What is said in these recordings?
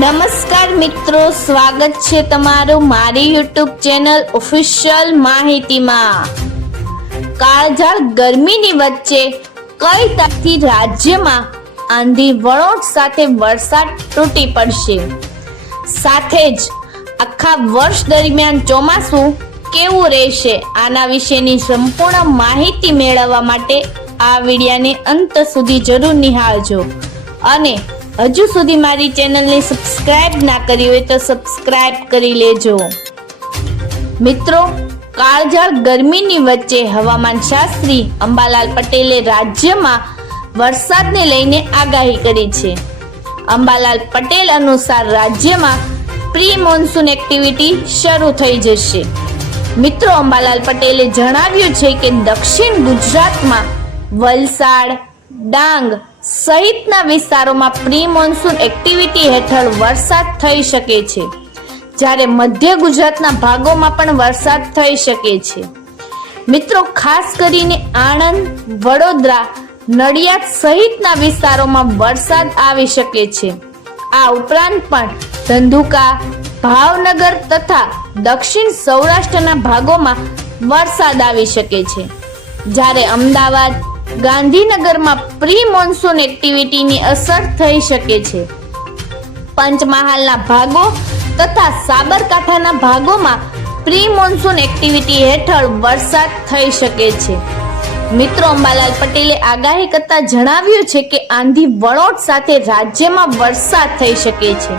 નમસ્કાર મિત્રો, સ્વાગત છે તમારું મારી યુટ્યુબ ચેનલ ઓફિશિયલ માહિતીમાં। કાળઝાળ ગરમીની વચ્ચે કઈ તારીખથી રાજ્યમાં આંધી વળોટ સાથે વરસાદ તૂટી પડશે, સાથે જ આખા વર્ષ દરમિયાન ચોમાસું કેવું રહેશે, આના વિશેની સંપૂર્ણ માહિતી મેળવવા માટે આ વિડિયોને અંત સુધી જરૂર નિહાળજો અને હજુ સુધી મારી ચેનલને સબસ્ક્રાઇબ ના કરી હોય તો સબસ્ક્રાઇબ કરી લેજો। મિત્રો, કાળઝાળ ગરમીની વચ્ચે હવામાન શાસ્ત્રી અંબાલાલ પટેલે રાજ્યમાં વરસાદને લઈને આગાહી કરી છે। અંબાલાલ પટેલ અનુસાર રાજ્યમાં પ્રી મોન્સૂન એક્ટિવિટી શરૂ થઈ જશે। મિત્રો, અંબાલાલ પટેલે જણાવ્યું છે કે દક્ષિણ ગુજરાતમાં વલસાડ, ડાંગ સહિતના વિસ્તારોમાં પ્રી મોન્સૂન એક્ટિવિટી હેઠળ વરસાદ થઈ શકે છે, જ્યારે મધ્ય ગુજરાતના ભાગોમાં પણ વરસાદ થઈ શકે છે। મિત્રો, ખાસ કરીને આણંદ, વડોદરા, નડિયાદ સહિતના વિસ્તારોમાં વરસાદ આવી શકે છે। આ ઉપરાંત પણ ધંધુકા, ભાવનગર તથા દક્ષિણ સૌરાષ્ટ્રના ભાગોમાં વરસાદ આવી શકે છે, જ્યારે અમદાવાદ, ગાંધીનગરમાં પ્રી મોન્સૂન એક્ટિવિટીની અસર થઈ શકે છે। પંચમહાલના ભાગો તથા સાબરકાંઠાના ભાગોમાં પ્રી મોન્સૂન એક્ટિવિટી હેઠળ વરસાદ થઈ શકે છે। મિત્રો, અંબાલાલ પટેલે આગાહી કરતા જણાવ્યું છે કે આંધી વળોટ સાથે રાજ્યમાં વરસાદ થઈ શકે છે।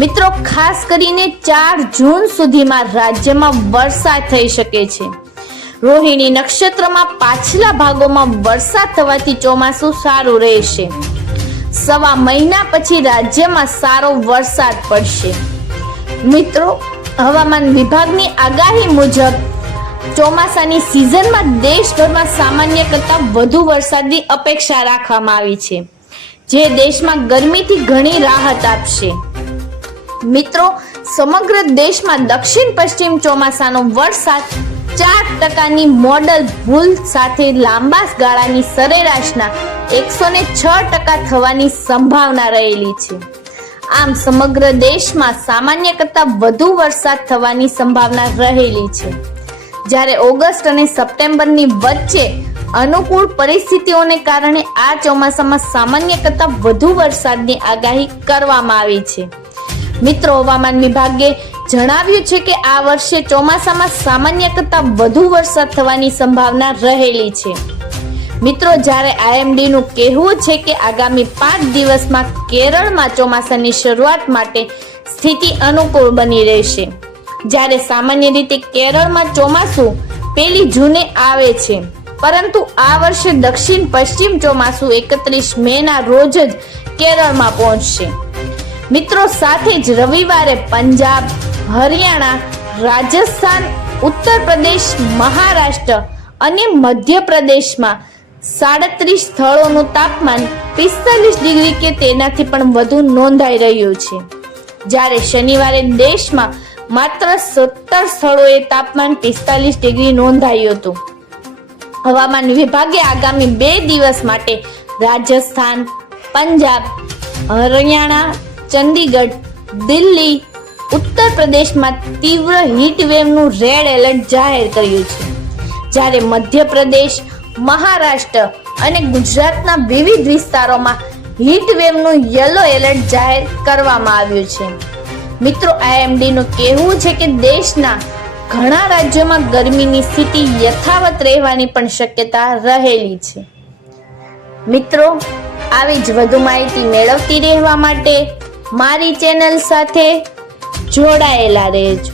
મિત્રો, ખાસ કરીને 4 જૂન સુધીમાં રાજ્યમાં વરસાદ થઈ શકે છે। રોહિણી નક્ષત્રમાં પાછલા ભાગોમાં વરસાદ થવાથી ચોમાસું સારું રહેશે। સવા મહિના પછી રાજ્યમાં સારો વરસાદ પડશે। મિત્રો, હવામાન વિભાગની આગાહી મુજબ ચોમાસાની સિઝનમાં દેશભરમાં સામાન્ય કરતાં વધુ વરસાદની અપેક્ષા રાખવામાં આવી છે, જે દેશમાં ગરમીથી ઘણી રાહત આપશે। મિત્રો, સમગ્ર દેશમાં દક્ષિણ પશ્ચિમ ચોમાસાનો વરસાદ 4% મોડલ ભૂલ સાથે લાંબા ગાળાની સરેરાશના 106% થવાની સંભાવના રહેલી છે। આમ સમગ્ર દેશમાં સામાન્ય કરતાં વધુ વરસાદ થવાની સંભાવના રહેલી છે, જ્યારે ઓગસ્ટ અને સપ્ટેમ્બરની વચ્ચે અનુકૂળ પરિસ્થિતિઓને કારણે આ ચોમાસામાં સામાન્ય કરતાં વધુ વરસાદની આગાહી કરવામાં આવી છે। મિત્રો, હવામાન વિભાગે જણાવ્યું છે કે આ વર્ષે ચોમાસામાં સામાન્ય કરતાં વધુ વરસાદ થવાની સંભાવના રહેલી છે। મિત્રો, જ્યારે IMD નું કહેવું છે કે આગામી 5 દિવસમાં કેરળમાં ચોમાસાની શરૂઆત માટે સ્થિતિ અનુકૂળ બની રહેશે, જ્યારે સામાન્ય રીતે કેરળમાં ચોમાસું 1 જૂને આવે છે, પરંતુ આ વર્ષે દક્ષિણ પશ્ચિમ ચોમાસું 31 મેના રોજ જ કેરળમાં પહોંચશે। મિત્રો, સાથે જ રવિવારે પંજાબ, હરિયાણા, રાજસ્થાન, ઉત્તર પ્રદેશ, મહારાષ્ટ્ર અને મધ્યપ્રદેશમાં 37 સ્થળોનું તાપમાન 45 ડિગ્રી કે તેનાથી પણ વધુ નોંધાઈ રહ્યું છે, જ્યારે શનિવારે દેશમાં માત્ર 17 સ્થળોએ તાપમાન 45 ડિગ્રી નોંધાયું હતું। હવામાન વિભાગે આગામી 2 દિવસ માટે રાજસ્થાન, પંજાબ, હરિયાણા, ચંદીગઢ, દિલ્હી, ઉત્તર પ્રદેશમાં તીવ્ર હીટ વેવનું રેડ એલર્ટ જાહેર કર્યું છે, જ્યારે મધ્યપ્રદેશ, મહારાષ્ટ્ર અને ગુજરાતના વિવિધ વિસ્તારોમાં હીટ વેવનું યલો એલર્ટ જાહેર કરવામાં આવ્યું છે। મિત્રો, IMD નું કહેવું છે કે દેશના ઘણા રાજ્યોમાં ગરમીની સ્થિતિ યથાવત રહેવાની પણ શક્યતા રહેલી છે। મિત્રો, આવી જ વધુ માહિતી મેળવતી રહેવા માટે મારી ચેનલ સાથે જોડાયેલા રહેજો।